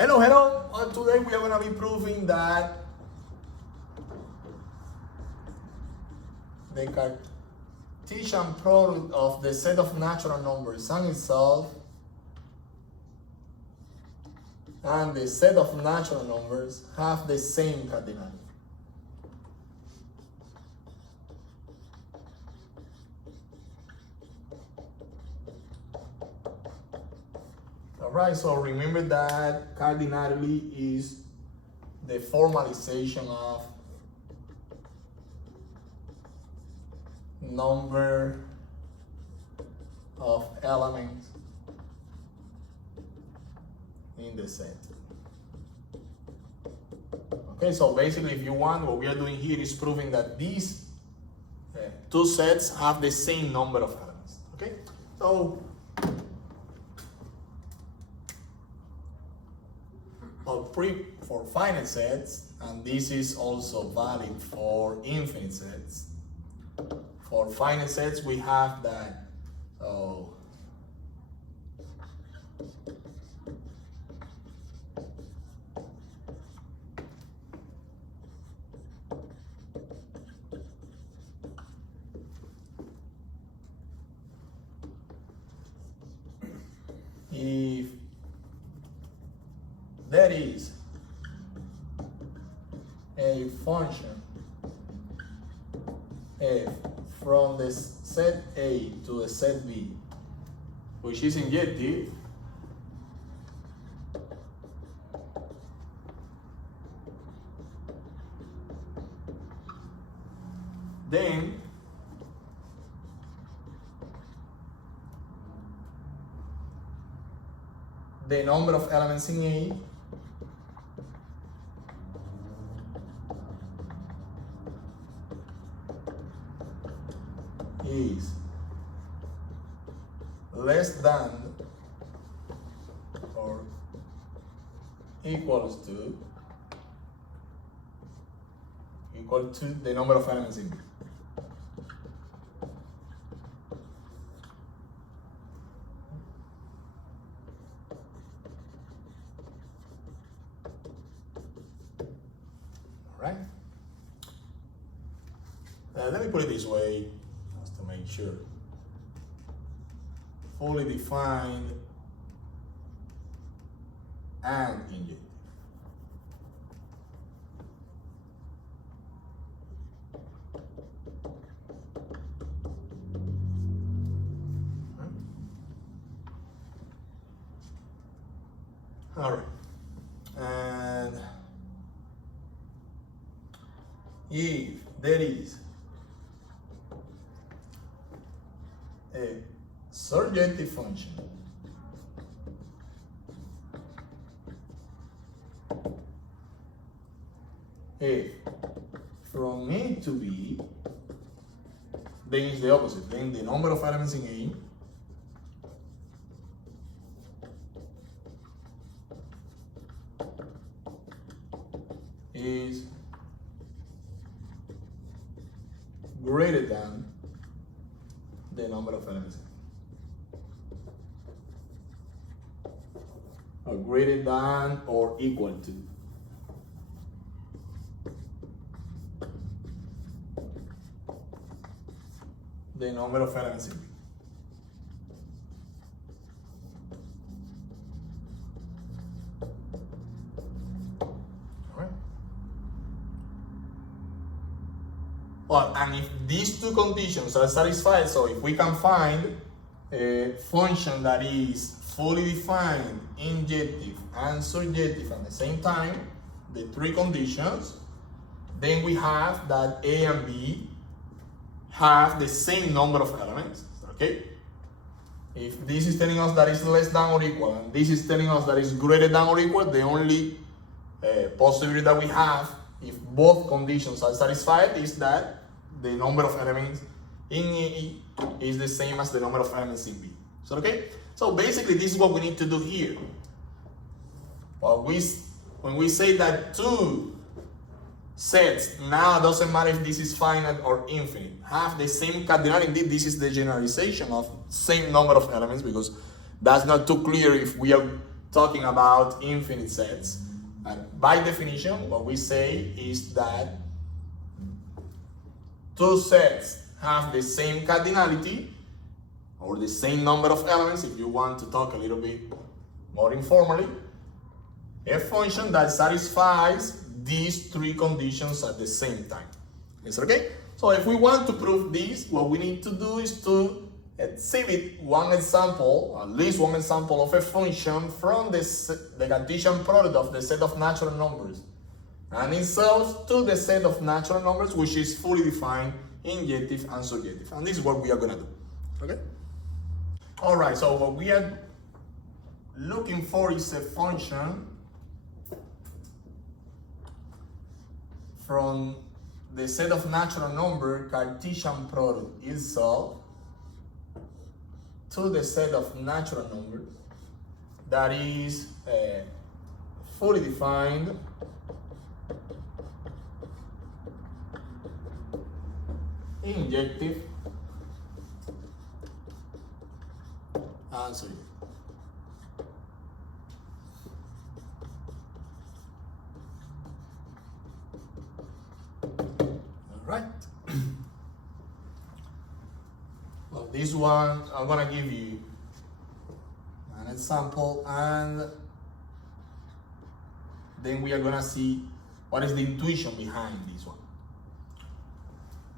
Hello. Today we are going to be proving that the Cartesian product of the set of natural numbers and itself and the set of natural numbers have the same cardinality. Alright, so remember that cardinality is the formalization of number of elements in the set. Okay, so basically if you want, what we are doing here is proving that these two sets have the same number of elements. Okay, so for finite sets, and this is also valid for infinite sets. For finite sets, we have that if there is a function f from the set A to the set B, which is injective, then the number of elements in A is less than or equal to the number of elements in B. All right. Let me put it this way, just to make sure. Fully defined and injective. All right. And if there is a surjective function if from A to B, then it's the opposite. Then the number of elements in A is greater than the number of elements in A. Or greater than or equal to the number of elements in B. Well, and if these two conditions are satisfied, so if we can find a function that is fully defined, injective, and surjective at the same time, the three conditions, then we have that A and B have the same number of elements, okay? If this is telling us that it's less than or equal, and this is telling us that it's greater than or equal, the only possibility that we have, if both conditions are satisfied, is that the number of elements in A is the same as the number of elements in B. So okay? So basically this is what we need to do here. Well, when we say that two sets, now it doesn't matter if this is finite or infinite, have the same cardinality. Indeed, this is the generalization of same number of elements, because that's not too clear if we are talking about infinite sets. And by definition, what we say is that two sets have the same cardinality, or the same number of elements, if you want to talk a little bit more informally, a function that satisfies these three conditions at the same time. Is it okay? So if we want to prove this, what we need to do is to exhibit one example, at least one example of a function from the Cartesian product of the set of natural numbers and itself to the set of natural numbers, which is fully defined, injective and surjective. And this is what we are going to do. Okay? All right, so what we are looking for is a function from the set of natural number Cartesian product itself to the set of natural numbers that is fully defined injective and surjective. All right. Well, this one I'm gonna give you an example, and then we are gonna see what is the intuition behind this one.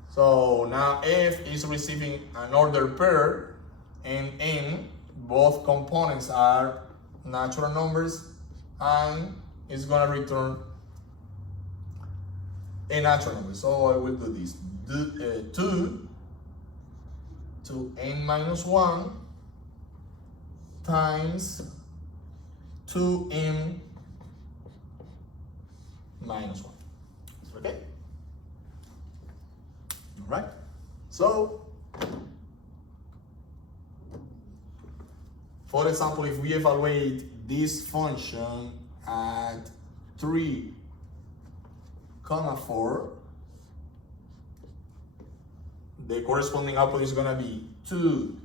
So now F is receiving an ordered pair, and N, both components are natural numbers, and it's gonna return a natural number. So I will do this. 2 to n minus 1 times 2n minus 1. Okay? All right? So, for example, if we evaluate this function at 3, 4, the corresponding output is going to be 2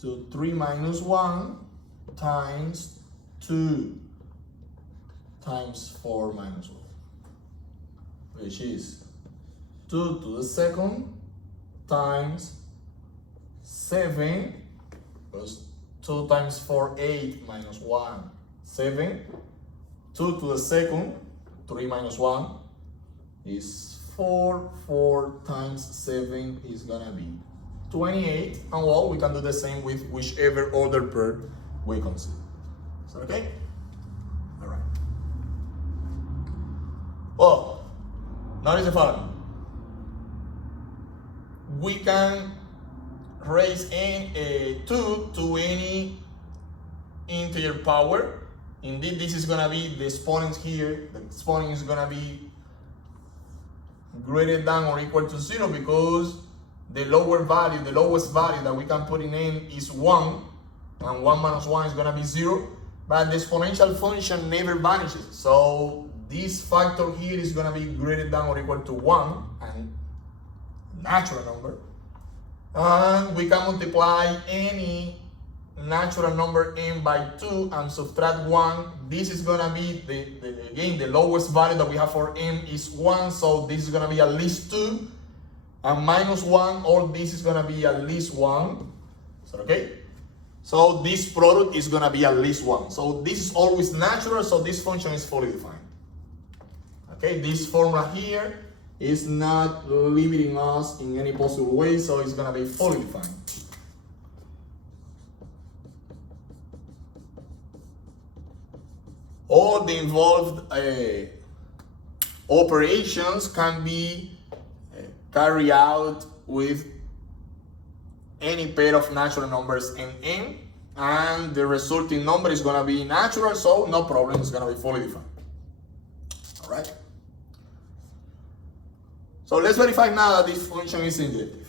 to 3 minus 1 times 2 times 4 minus 1, which is 2 to the second times 7 plus 2 times 4, 8 minus 1, 7. 2 to the second, 3 minus 1 is 4. 4 times 7 is gonna be 28. And well, we can do the same with whichever ordered pair we consider. Is that okay? All right. Well, notice the following. We can raise n 2 to any integer power. Indeed, this is gonna be the exponent here. The exponent is gonna be greater than or equal to 0 because the lowest value that we can put in n is 1, and 1 minus 1 is gonna be 0. But the exponential function never vanishes. So this factor here is gonna be greater than or equal to 1, and natural number. And we can multiply any natural number n by 2 and subtract 1. This is gonna be again the lowest value that we have for n is 1, so this is gonna be at least 2, and minus 1, or this is gonna be at least 1. So okay, so this product is gonna be at least 1. So this is always natural, so this function is fully defined. Okay, this formula here is not limiting us in any possible way, so it's gonna be fully defined. All the involved operations can be carried out with any pair of natural numbers n, and the resulting number is going to be natural, so no problem, it's going to be fully defined. All right? So let's verify now that this function is injective.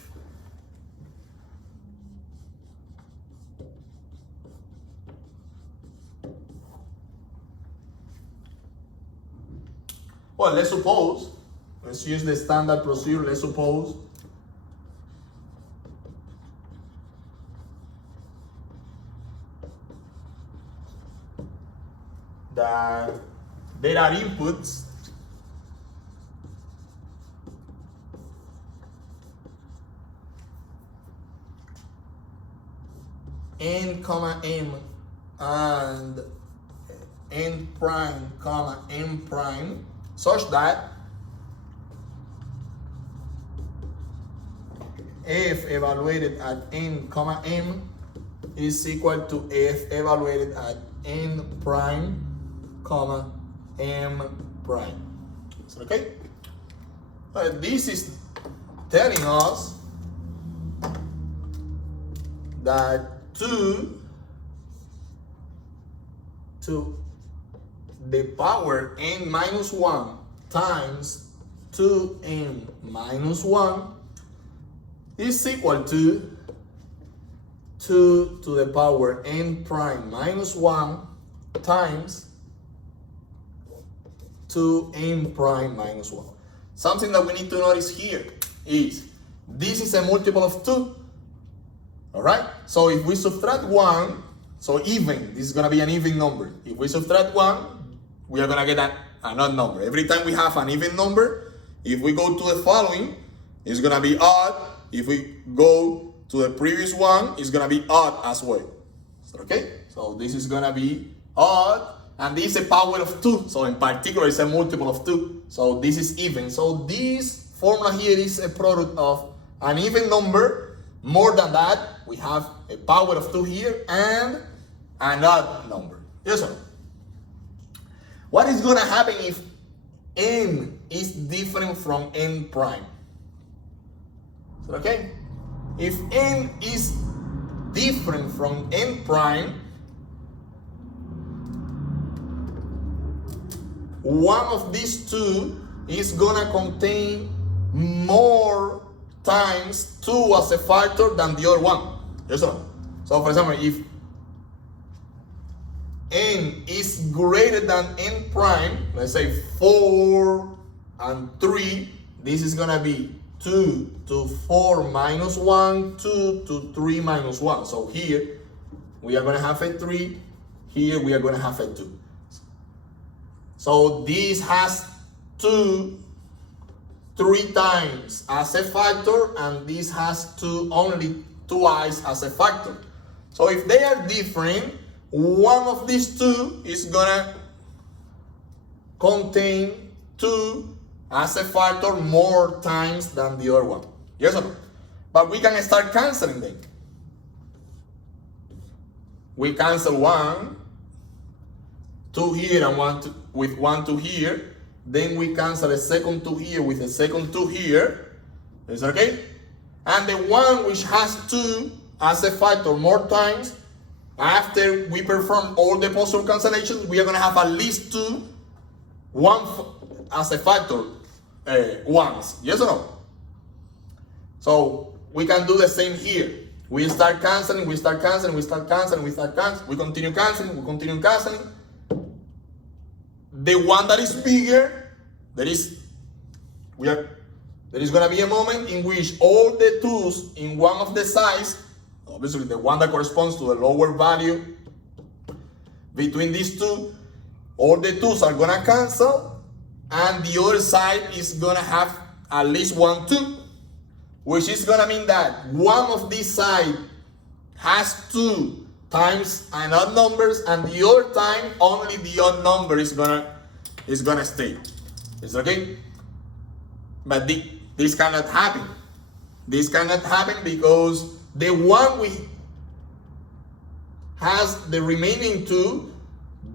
Well, let's use the standard procedure. Let's suppose that there are inputs n comma m and n prime comma m prime such that f evaluated at n comma m is equal to f evaluated at n prime comma m prime. Is that okay? This is telling us that 2 to the power n minus 1 times 2n minus 1 is equal to 2 to the power n prime minus 1 times 2n prime minus 1. Something that we need to notice here is this is a multiple of 2. Alright? So if we subtract 1, so even, this is going to be an even number. If we subtract 1, we are going to get an odd number. Every time we have an even number, if we go to the following, it's going to be odd. If we go to the previous one, it's going to be odd as well. So, okay? So this is going to be odd, and this is a power of 2. So in particular, it's a multiple of 2. So this is even. So this formula here is a product of an even number. More than that, we have a power of 2 here and an odd number. Yes or no? What is going to happen if n is different from n prime? Is that okay? If n is different from n prime, one of these two is going to contain more times 2 as a factor than the other one. Yes or no? So for example, if n is greater than n prime, let's say 4 and 3, this is going to be 2 to 4 minus 1, 2 to 3 minus 1. So here we are going to have a 3, here we are going to have a 2. So this has 2 3 times as a factor, and this has 2 only twice as a factor. So if they are different, one of these two is gonna contain 2 as a factor more times than the other one. Yes or no? But we can start canceling them. We cancel 1, 2 here and 1 with 1, 2 here. Then we cancel a second 2 here with a second 2 here. Is that okay? And the one which has 2 as a factor more times, after we perform all the possible cancellations, we are going to have at least 2, 1 as a factor once. Yes or no? So we can do the same here. We start canceling, we start canceling, we start canceling, we start canceling, we continue canceling, we continue canceling. The one that is bigger, there is going to be a moment in which all the 2's in one of the sides, obviously the one that corresponds to the lower value between these two, all the 2's are going to cancel, and the other side is going to have at least 1 2, which is going to mean that one of these sides has 2 times and odd numbers, and the other time only the odd number is gonna stay. Is that okay? But this cannot happen. This cannot happen because the one we has the remaining 2,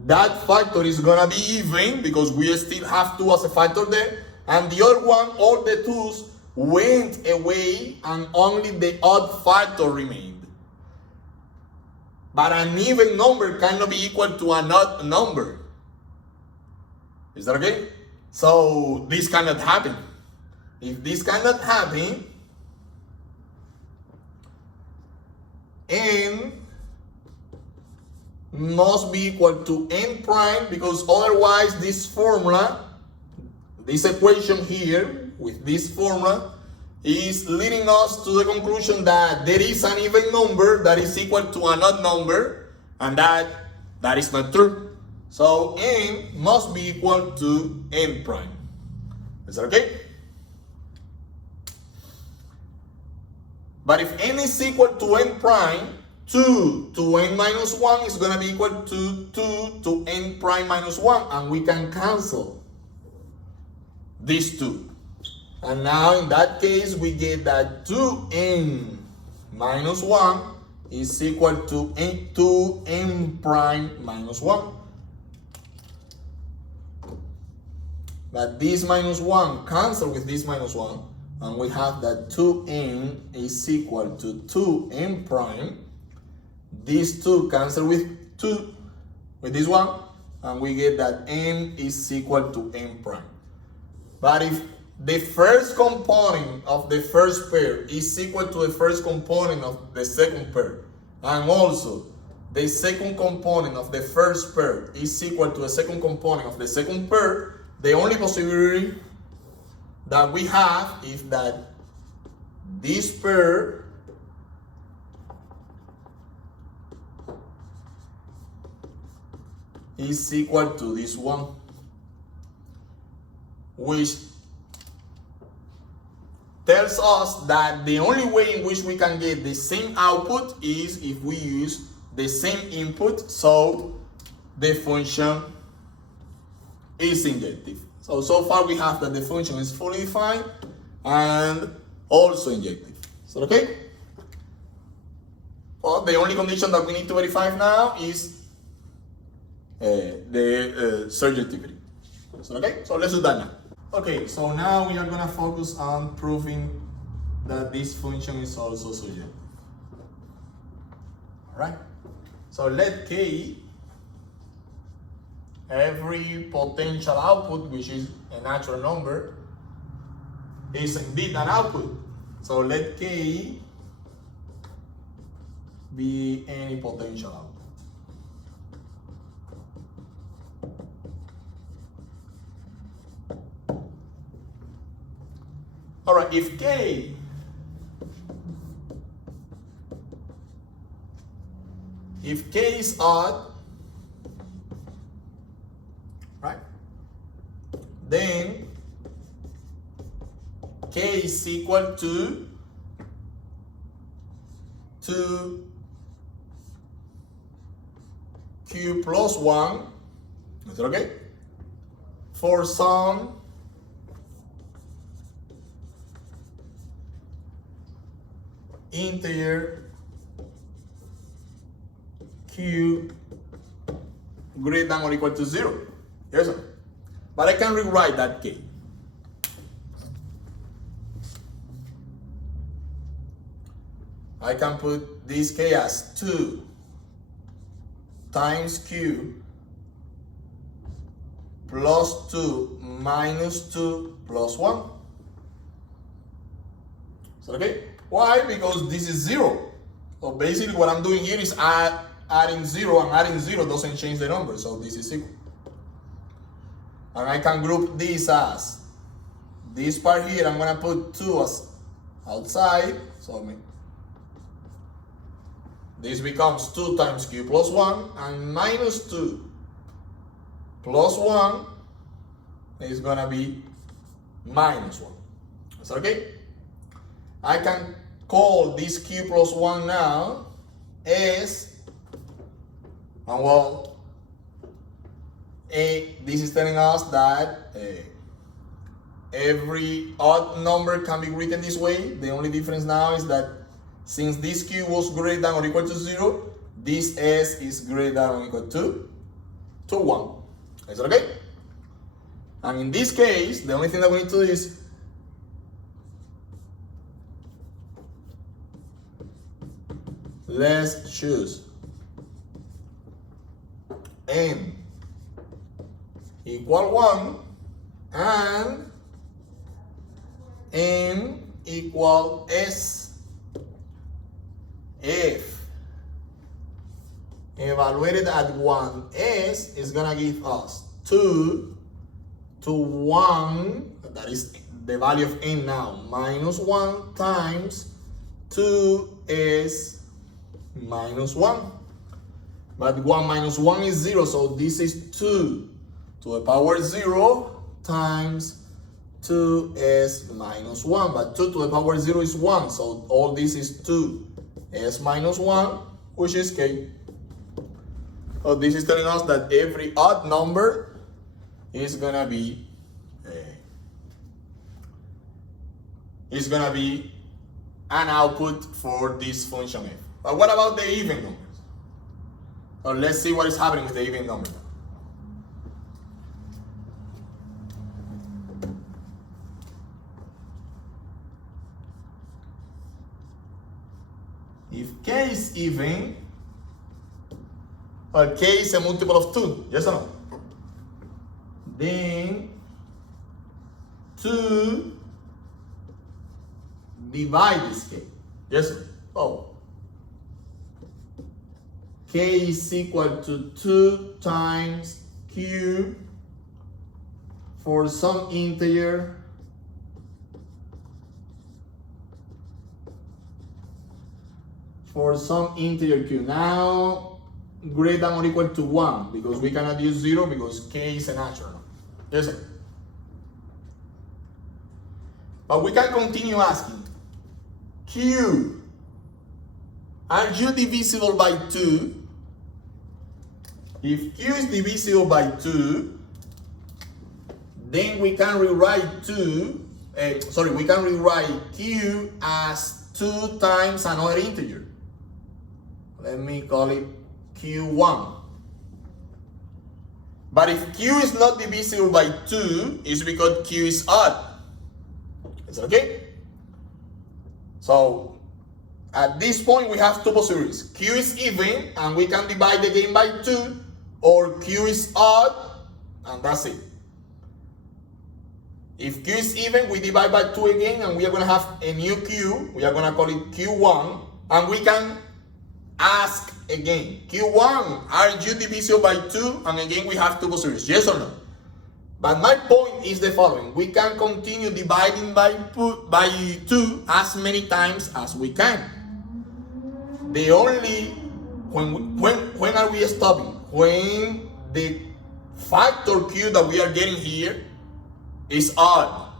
that factor is gonna be even because we still have 2 as a factor there, and the other one, all the 2's went away and only the odd factor remained. But an even number cannot be equal to an odd number. Is that okay? So this cannot happen. If this cannot happen, n must be equal to n prime, because otherwise this formula, this equation here with this formula, is leading us to the conclusion that there is an even number that is equal to an odd number, and that is not true. So n must be equal to n prime. Is that okay? But if n is equal to n prime, 2 to n minus 1 is going to be equal to 2 to n prime minus 1, and we can cancel these two. And now in that case, we get that 2n minus 1 is equal to 2n prime minus 1. But this minus 1 cancel with this minus 1, and we have that 2n is equal to 2n prime. These two cancel with this one, and we get that n is equal to n prime. But if the first component of the first pair is equal to the first component of the second pair, and also the second component of the first pair is equal to the second component of the second pair, the only possibility that we have is that this pair is equal to this one, which tells us that the only way in which we can get the same output is if we use the same input, so the function is injective. So far we have that the function is fully defined and also injective. So okay? Well, the only condition that we need to verify now is the surjectivity. So okay? So let's do that now. Okay, so now we are gonna focus on proving that this function is also surjective. Alright? So let K, every potential output, which is a natural number, is indeed an output. So let K be any potential output. All right, if K is odd, right, then K is equal to 2Q plus 1, is that okay? For some integer Q greater than or equal to 0. Yes, sir. But I can rewrite that K. I can put this K as 2 times Q plus 2 minus 2 plus 1. So okay? Why? Because this is 0. So basically what I'm doing here is adding 0, and adding 0 doesn't change the number, so this is equal. And I can group this as, this part here, I'm gonna put 2 as outside, so this becomes 2 times Q plus 1, and minus 2 plus 1 is gonna be minus 1. Is that okay? I can call this Q plus 1 now as, and well, this is telling us that every odd number can be written this way. The only difference now is that since this Q was greater than or equal to 0, this S is greater than or equal to 1. Is that okay? And in this case, the only thing that we need to do is let's choose n equal 1 and n equal S. If evaluated at 1, S is gonna give us 2 to 1, that is the value of n now, minus 1 times 2S minus 1, But 1 minus 1 is 0, so this is 2 to the power 0 times 2s minus 1. But 2 to the power 0 is 1, so all this is 2s minus 1, which is k. So this is telling us that every odd number is gonna be an output for this function f. But what about the even numbers? So let's see what is happening with the even number. If k is even, or k is a multiple of 2, yes or no? Then 2 divide this k, yes or no? Oh. K is equal to 2 times q for some integer q. Now greater than or equal to 1, because we cannot use 0 because k is a natural. Yes, sir. But we can continue asking, q, are you divisible by 2? If q is divisible by 2, then we can rewrite q as 2 times another integer. Let me call it q1. But if q is not divisible by 2, it's because q is odd. Is that okay? So at this point we have two possibilities. Q is even and we can divide again by 2, or q is odd and that's it. If q is even, we divide by 2 again and we are going to have a new q. We are going to call it q1, and we can ask again, q1, are you divisible by 2? And again we have two possibilities, yes or no? But my point is the following: we can continue dividing by 2 as many times as we can. The only, when are we stopping? When the factor q that we are getting here is odd.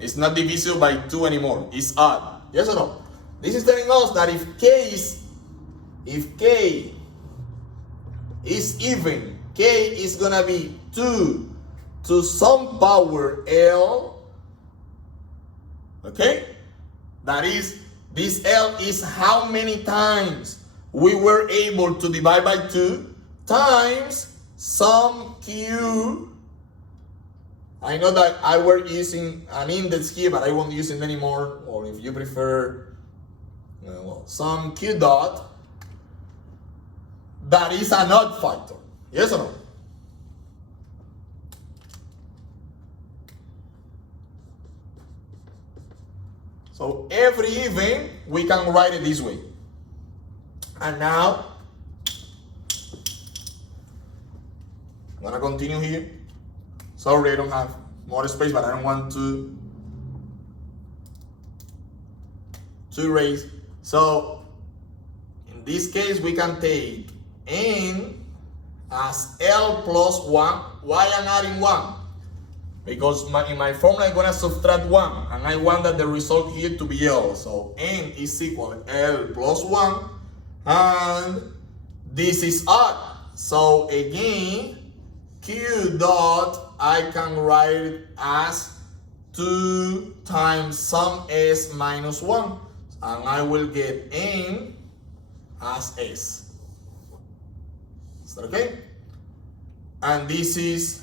It's not divisible by 2 anymore. It's odd. Yes or no? This is telling us that if k is even, k is gonna be 2 to some power L. Okay? That is, this L is how many times we were able to divide by 2 times some q. I know that I were using an index here, but I won't use it anymore. Or if you prefer, some q dot that is an odd factor. Yes or no? So every even, we can write it this way. And now, I'm gonna continue here. Sorry, I don't have more space, but I don't want to erase. So in this case, we can take n as L plus 1. Why I'm adding 1? Because in my formula I'm gonna subtract 1, and I want that the result here to be L. So n is equal to L plus 1, and this is odd. So again, q dot, I can write it as 2 times some s minus 1, and I will get n as s. Is that okay? And this is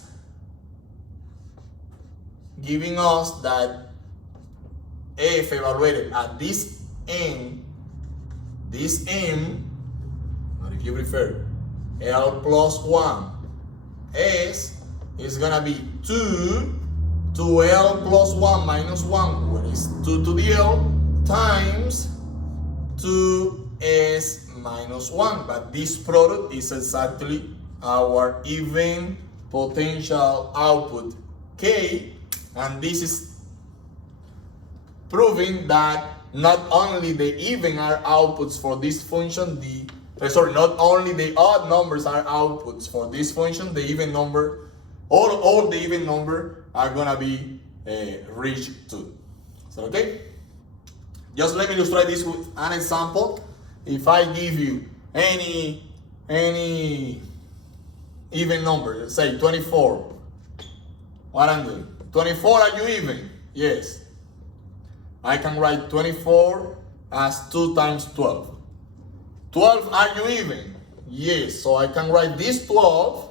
giving us that f evaluated at this n, or if you prefer, L plus 1 s is gonna be 2 to L plus 1 minus 1, when it's 2 to the L, times 2s minus 1. But this product is exactly our even potential output k, and this is proving that not only the even are outputs for this function, the not only the odd numbers are outputs for this function, the even number, all the even number are gonna be reached too. So okay? Just let me illustrate this with an example. If I give you any even number, let's say 24, what I'm doing? 24, are you even? Yes. I can write 24 as 2 times 12. 12, are you even? Yes. So I can write this 12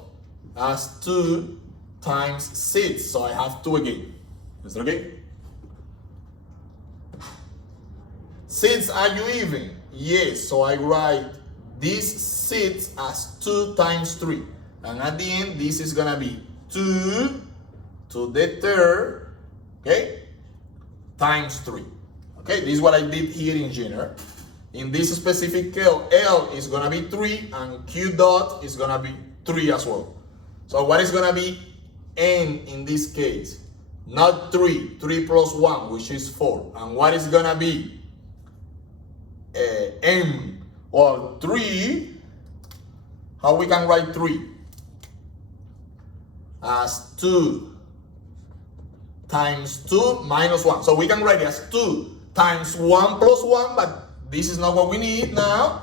as 2 times 6. So I have 2 again. Is that okay? 6, are you even? Yes. So I write this 6 as 2 times 3. And at the end, this is going to be 2 to the third, okay, times 3. Okay, this is what I did here in general. In this specific case, L is going to be 3 and Q dot is going to be 3 as well. So what is going to be N in this case? Not 3, 3 plus 1, which is 4. And what is going to be M? Well, 3, how we can write 3? As 2 times 2 minus 1. So we can write it as 2 times 1 plus 1, but this is not what we need now.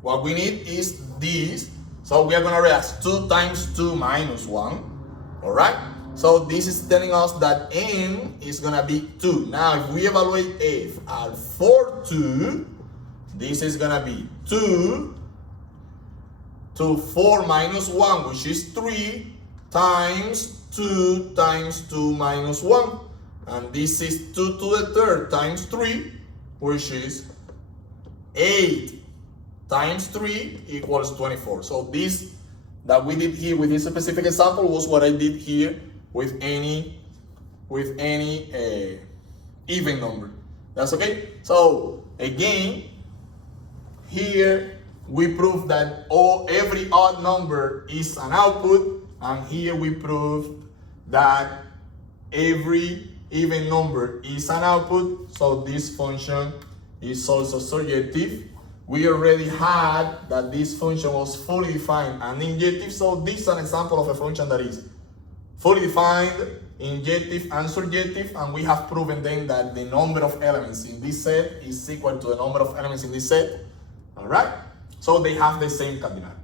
What we need is this. So we are going to write as 2 times 2 minus 1. Alright? So this is telling us that M is going to be 2. Now if we evaluate F at 4, 2, this is going to be 2 to 4 minus 1, which is 3, times 2 times 2 minus 1. And this is 2 to the third times 3, which is 8 times 3 equals 24. So this that we did here with this specific example was what I did here with any even number. That's okay? So again, here we prove that every odd number is an output, and here we prove that every even number is an output. So this function is also surjective. We already had that this function was fully defined and injective, so this is an example of a function that is fully defined, injective, and surjective, and we have proven then that the number of elements in this set is equal to the number of elements in this set. Alright? So they have the same cardinality.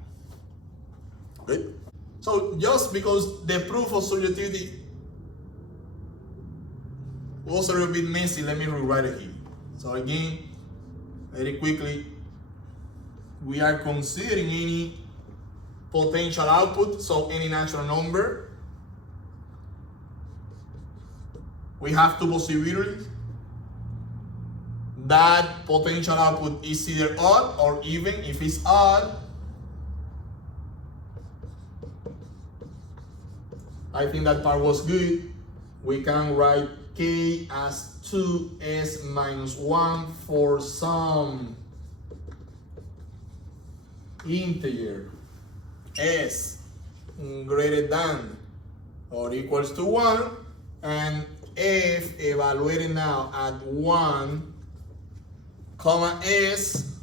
Okay? So just because the proof of surjectivity was a little bit messy, let me rewrite it here. So again, very quickly, we are considering any potential output, so any natural number. We have two possibilities. That potential output is either odd or even. If it's odd, I think that part was good. We can write K as 2s minus 1 for some integer s greater than or equals to 1, and f evaluated now at 1 comma s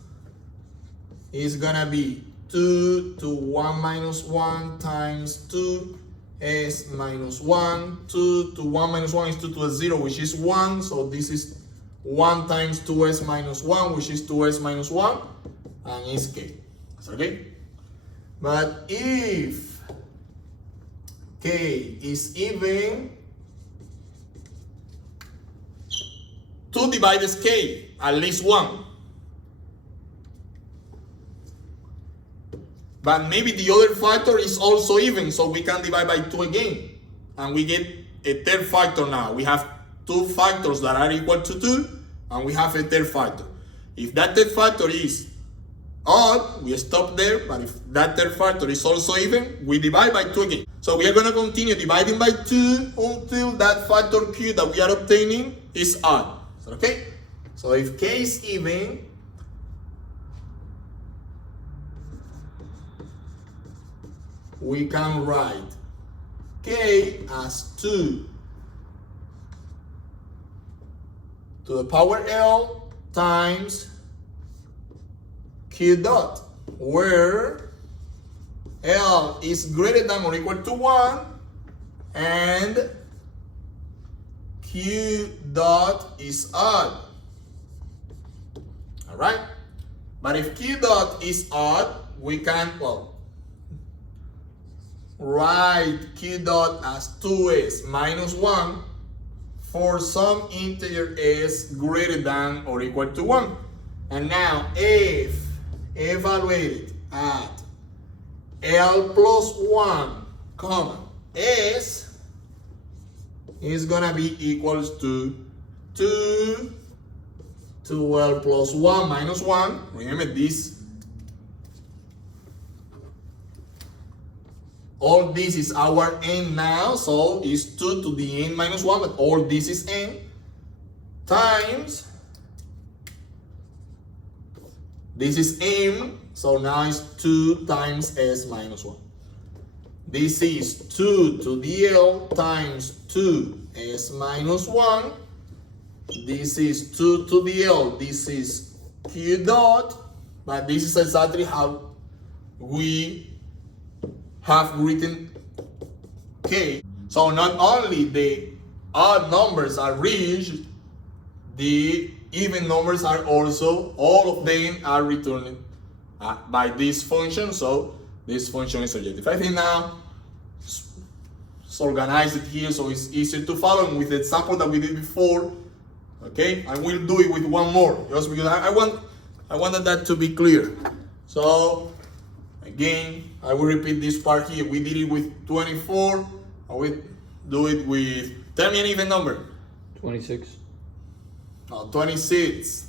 is gonna be 2 to 1 minus 1 times 2 s minus 1. 2 to 1 minus 1 is 2 to a 0, which is 1. So this is 1 times 2s minus 1, which is 2s minus 1, and is k. Okay? But if k is even, 2 divides k, at least 1. But maybe the other factor is also even, so we can divide by 2 again. And we get a third factor now. We have 2 factors that are equal to 2, and we have a third factor. If that third factor is odd, we stop there, but if that third factor is also even, we divide by 2 again. So we are going to continue dividing by 2 until that factor q that we are obtaining is odd. Okay? So if k is even, we can write k as 2 to the power L times Q dot, where L is greater than or equal to 1 and Q dot is odd. All right? But if Q dot is odd, we can, write Q dot as 2s minus 1 for some integer s greater than or equal to 1. And now if evaluated at L plus 1, comma, s is gonna be equals to 2 to L plus 1 minus 1. Remember this. All this is our n now, so it's 2 to the n minus 1, but all this is n, times, this is m, so now it's 2 times s minus 1. This is 2 to the L times 2s minus 1. This is 2 to the L, this is Q dot, but this is exactly how we have written K. So not only the odd numbers are reached, the even numbers are also, all of them are returned by this function, so this function is surjective. I think now let's organize it here so it's easier to follow with the example that we did before. Okay, I will do it with one more just because I wanted that to be clear. So again, I will repeat this part here. We did it with 24. I will do it with, tell me an even number. 26. No, 26.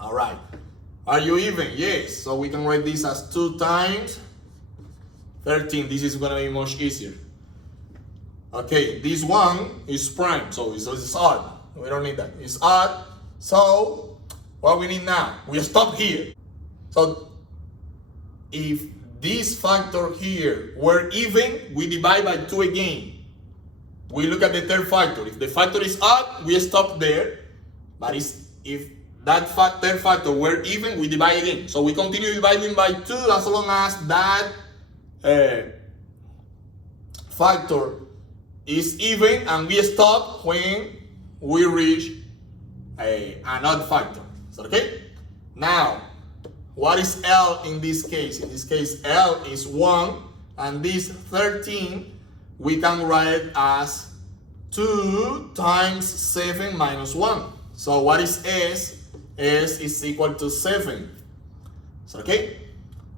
All right. Are you even? Yes. So we can write this as 2 times 13. This is going to be much easier. Okay, this one is prime, so it's odd. We don't need that. It's odd. So what we need now, we stop here. So if this factor here were even, we divide by 2 again. We look at the third factor. If the factor is odd, we stop there. But if that third factor were even, we divide again. So we continue dividing by 2 as long as that factor is even, and we stop when we reach an odd factor. So, okay? Now, what is L in this case? In this case, L is 1, and this 13, we can write it as 2 times 7 minus 1. So what is S? S is equal to 7. So, okay?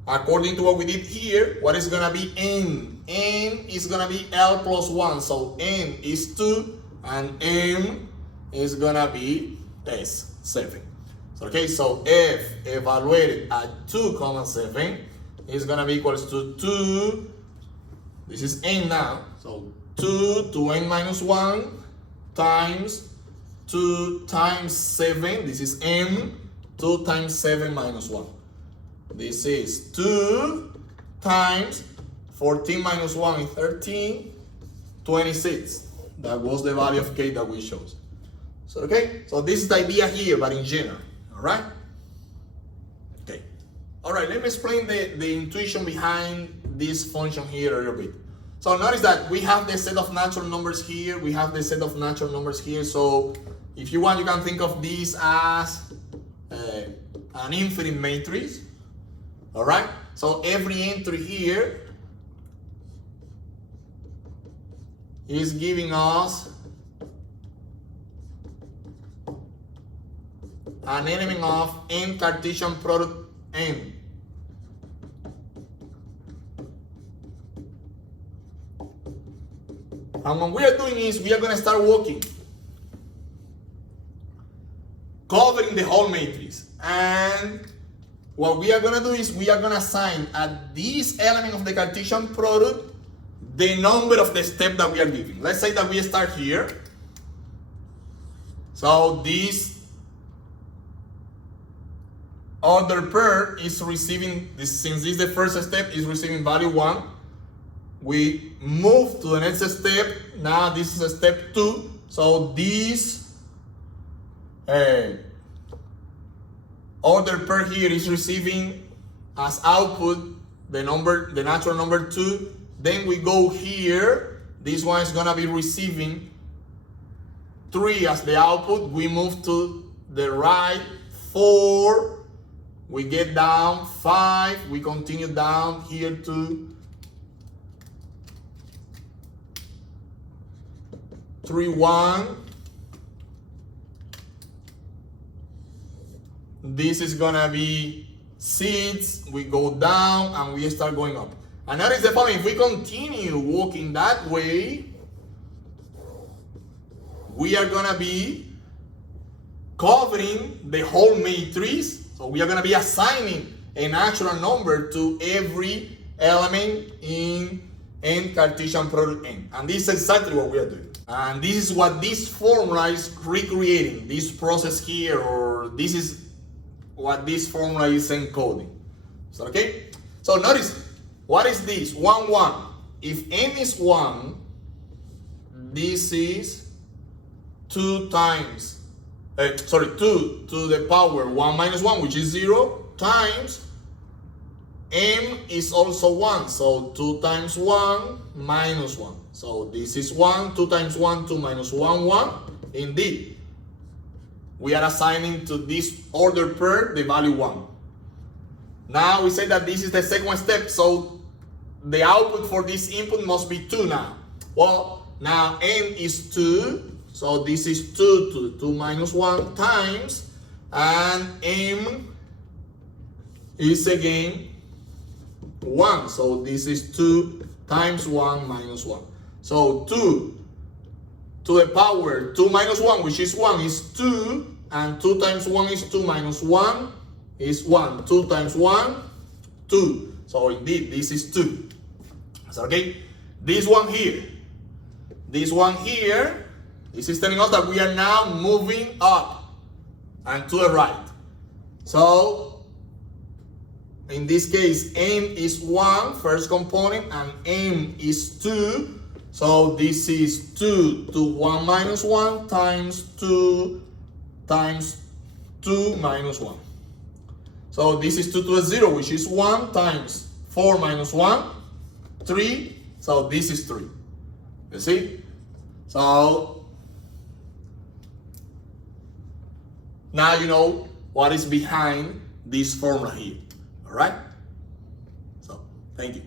According to what we did here, what is gonna be N? N is gonna be L plus 1. So N is 2, and M is gonna be S, 7. So, okay, so F evaluated at 2, 7 is gonna be equals to 2. This is N now. So 2 to N minus 1 times 2 times 7. This is M. 2 times 7 minus 1. This is 2 times 14 minus 1 is 13, 26. That was the value of K that we chose. So, okay, so this is the idea here, but in general, all right? Okay, all right, let me explain the intuition behind this function here a little bit. So notice that we have the set of natural numbers here, we have the set of natural numbers here, so if you want, you can think of this as an infinite matrix. All right, so every entry here is giving us an element of n Cartesian product n. And what we are doing is we are going to start working, covering the whole matrix. And what we are going to do is we are going to assign at this element of the Cartesian product the number of the step that we are giving. Let's say that we start here. So this order pair is receiving this, since this is the first step, is receiving value 1. We move to the next step. Now this is a step 2. So this ordered pair here is receiving as output the natural number 2. Then we go here, this one is gonna be receiving 3 as the output. We move to the right, 4, we get down, 5, we continue down here to 3, 1. This is gonna be 6, we go down and we start going up. And notice the following, if we continue walking that way, we are gonna be covering the whole matrix. So we are gonna be assigning a natural number to every element in N Cartesian product N. And this is exactly what we are doing. And this is what this formula is recreating, this process here, or this is what this formula is encoding. So, okay? So notice, what is this? 1, 1. If N is 1, this is 2 times, 2 to the power 1 minus 1, which is 0, times M is also 1. So 2 times 1 minus 1. So this is 1, 2 times 1, 2 minus 1, 1. Indeed, we are assigning to this ordered pair the value 1. Now we say that this is the second step, so the output for this input must be 2 now. Well, now N is 2, so this is 2 to 2 minus 1 times, and M is again 1, so this is 2 times 1 minus 1. So 2 to the power 2 minus 1, which is 1, is 2, and 2 times 1 is 2 minus 1 is 1. 2 times 1, 2. So indeed, this is 2. So okay, this one here is telling us that we are now moving up and to the right. So in this case, N is 1, first component, and M is 2. So this is 2 to 1 minus 1 times 2 times 2 minus 1. So this is 2 to the 0, which is 1 times 4 minus 1, 3. So this is 3. You see? So now you know what is behind this formula here. All right? So thank you.